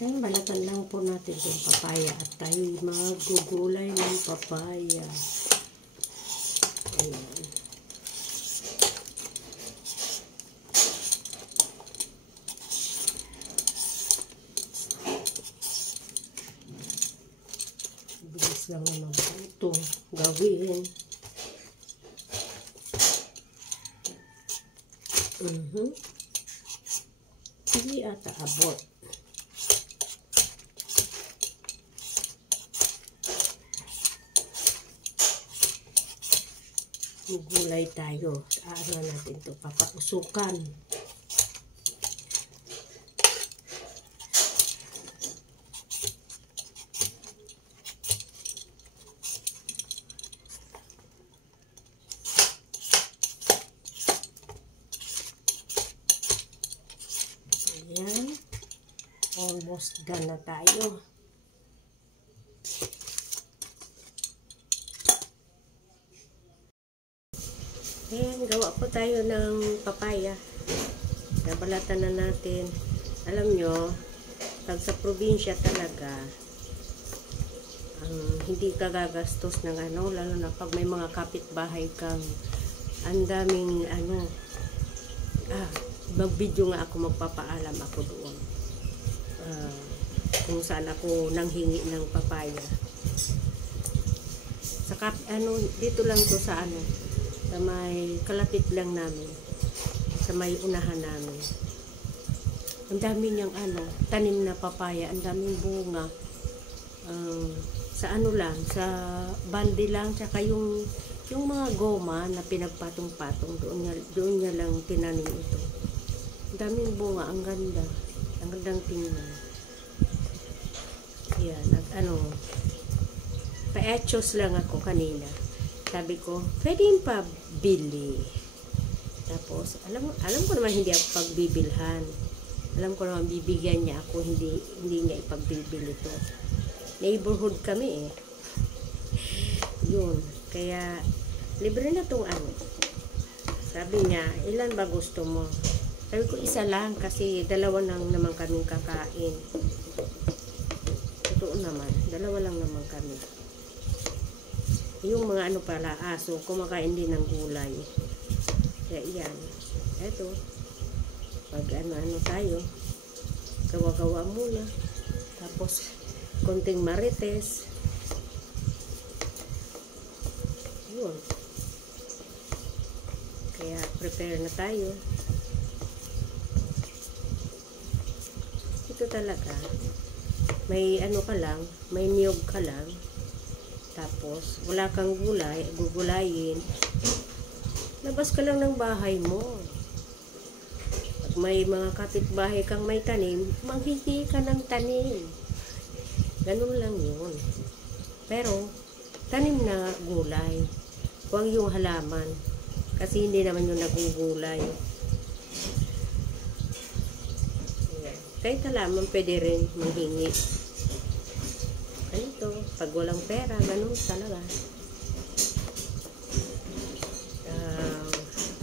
Then, balatan lang po natin yung papaya at tayo magugulay ng papaya. Ayan. Bilis lang naman po ito gawin. Hindi ata abot. Gulay tayo. Ano natin ito? Papausukan. Ayan. Almost done na tayo. Ayan, gawa po tayo ng papaya. Nabalatan na natin. Alam nyo, pag sa probinsya talaga, hindi ka gagastos ng ano, lalo na pag may mga kapitbahay kang ang daming ano, mag-video nga ako, magpapaalam ako doon. Kung saan ako nanghingi ng papaya. Sa dito lang to sa ano, sa may kalapit lang namin, sa may unahan namin. Ang dami niyang ano, tanim na papaya, ang daming bunga. Sa ano lang, sa balde lang, tsaka yung mga goma na pinagpatong-patong, doon niya lang tinanim ito. Ang daming bunga, ang ganda. Ang gandang tingnan. Yan, pa-etchos lang ako kanina. Sabi ko, pwede yung pabili. Tapos, alam ko naman hindi ako pagbibilhan. Alam ko naman bibigyan niya ako, hindi niya ipagbibili ito. Neighborhood kami eh. Yun. Kaya, libre na itong ano. Sabi niya, ilan ba gusto mo? Sabi ko, isa lang kasi dalawa lang naman kaming kakain. Totoo naman, dalawa lang naman kami. Yung mga ano pala, aso, kumakain din ng gulay. Kaya yan. Eto. Pag ano tayo, gawa-gawa muna. Tapos, konting marites. Yun. Kaya, prepare na tayo. Ito talaga. May ano ka lang, may niyog ka lang. Tapos, wala kang gulay, gugulayin. Labas ka lang ng bahay mo. Pag may mga kapitbahay kang may tanim, manghihi ka ng tanim. Ganun lang yun. Pero, tanim na gulay. Huwag yung halaman. Kasi hindi naman yung nagugulay. Kahit halaman, pwede rin manghingi. Ganito, pag walang pera, ganun talaga.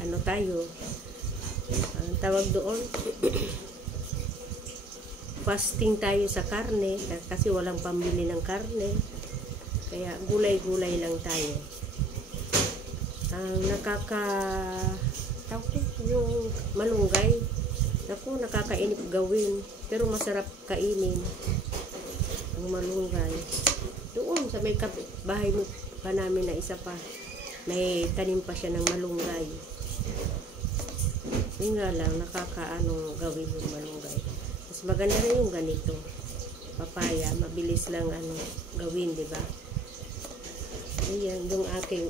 Ano tayo? Ang tawag doon, fasting tayo sa karne, kasi walang pambili ng karne. Kaya gulay-gulay lang tayo. Ang yung malunggay, naku, nakakainip gawin, pero masarap kainin. Ang malunggay. Doon sa may bahay pa namin na isa pa, may tanim pa siya ng malunggay. Yun nga lang, nakakaano gawin yung malunggay. Mas maganda rin yung ganito. Papaya, mabilis lang gawin, di ba? Ayan, yung aking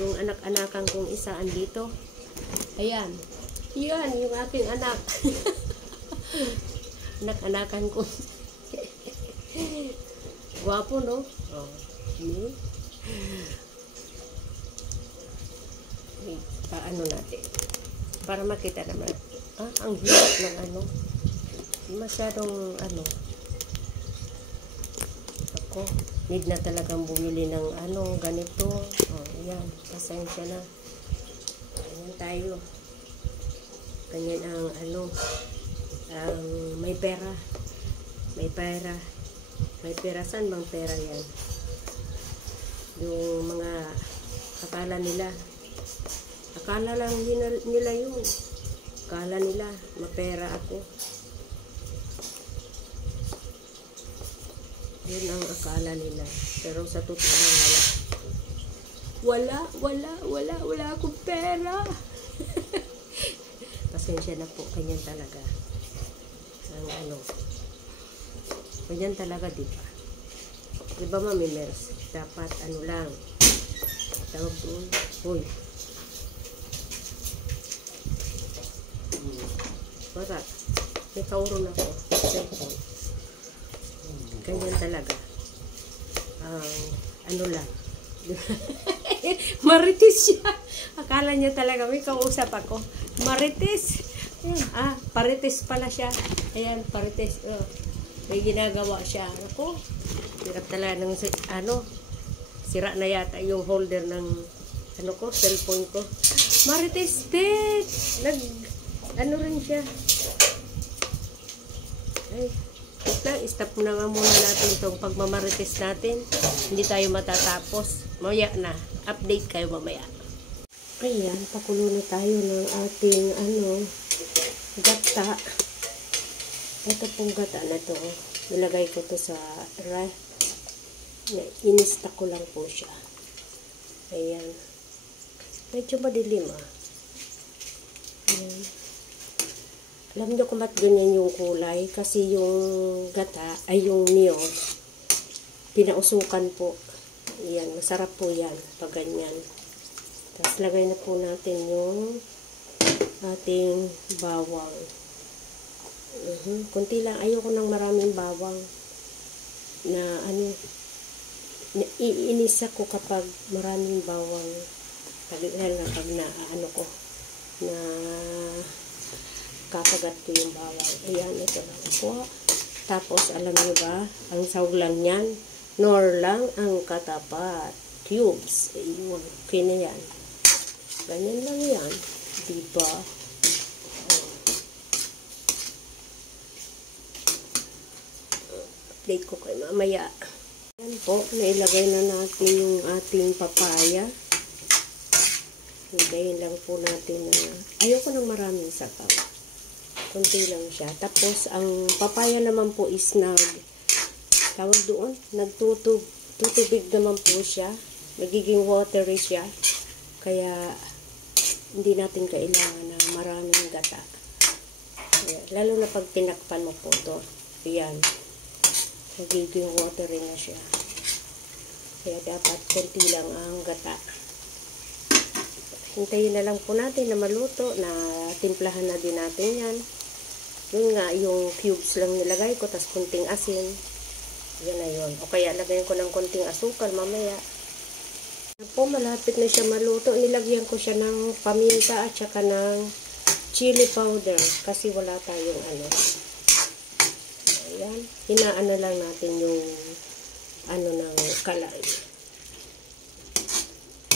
yung anak-anakan kong isa andito. Ayan. Yan, yung aking anak. Anak-anakan ko. Guwapo, no? Oh. Paano natin? Para makita naman. Ang hirap ng masyadong ako, need na talagang bumili ng ganito. Ayan, pasensya na. Ayan tayo. Ganyan ang may pera. May pera. May pera. Saan bang pera yan? Yung mga akala nila. Akala lang nila yun. Akala nila, mapera ako. Yun ang akala nila. Pero sa totoo lang, wala akong pera. Pasensya na po, ganyan talaga. Ang ano, ganyan talaga, diba? Diba, Mami Mers? Dapat, ano lang, tawag doon, uy. Para, may kauron ako, cellphone. Ganyan talaga. Ano lang. Marites siya. Akala niya talaga may kausap ako. Marites. Ayan. Parites pala siya. Ayan, parites. May ginagawa siya. Ako, hirap talaga ng sira na yata yung holder ng cellphone ko. Marites din. Rin siya. Ay, stop na nga muna natin itong pagmamarites natin. Hindi tayo matatapos. Mamaya na. Update kayo mamaya. Ayan, pakulo na tayo ng ating gata. Ito pong gata na to. Nilagay ko to sa inista ko lang po siya. Ayan. Medyo madilim Ayan. Alam niyo kung ba't ganyan yung kulay? Kasi yung gata, ay yung niyog, pinausukan po. Ayan, masarap po yan pag ganyan. Tapos lagay na po natin yung ating bawang. Kunti lang, ayoko ng maraming bawang. Na iinisa ko kapag maraming bawang. Pag kakagat ko yung bawang. Ayan, ito lang po. Tapos, alam niyo ba, ang sahog lang yan, nor lang ang katapat. Cubes. Ayun, okay na yan. Ganyan lang yan. Diba? Update ko kayo mamaya. Ayan po, nailagay na natin yung ating papaya. Higayin lang po natin na ayoko ng maraming sabaw. Kunti lang siya. Tapos, ang papaya naman po is tawag doon, tutubig naman po siya. Nagiging watery siya. Kaya, hindi natin kailangan ng maraming gata. Kaya, lalo na pag tinakpan mo po ito. Ayan. Nagiging watery na siya. Kaya, dapat kunti lang ang gata. Hintayin na lang po natin na maluto, na timplahan na din natin yan. Yun nga, yung cubes lang nilagay ko, tas kunting asin. Yan na yun. O kaya, lagayin ko ng kunting asukal mamaya. Po, malapit na siya maluto. Nilagyan ko siya ng paminta at saka ng chili powder. Kasi wala tayong Ayan. Hinaan na lang natin yung ng kalay.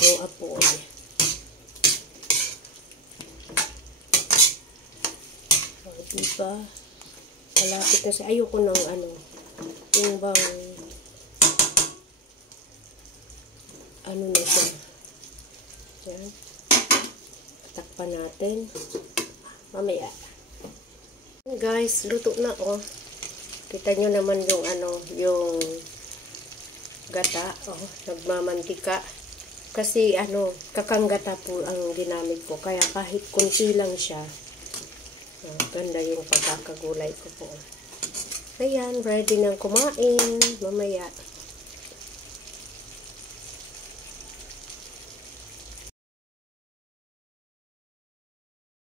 Yung apoy. Diba? Malapit na siya. Ayoko ng yung bang na siya. Yan. Takpan natin. Mamaya. Guys, luto na Kita nyo naman yung yung gata. Nagmamantika. Kasi kakanggata po ang ginamit ko. Kaya kahit kunti lang siya. Ganda yung pagkakagulay ko po. Ayan, ready nang kumain. Mamaya.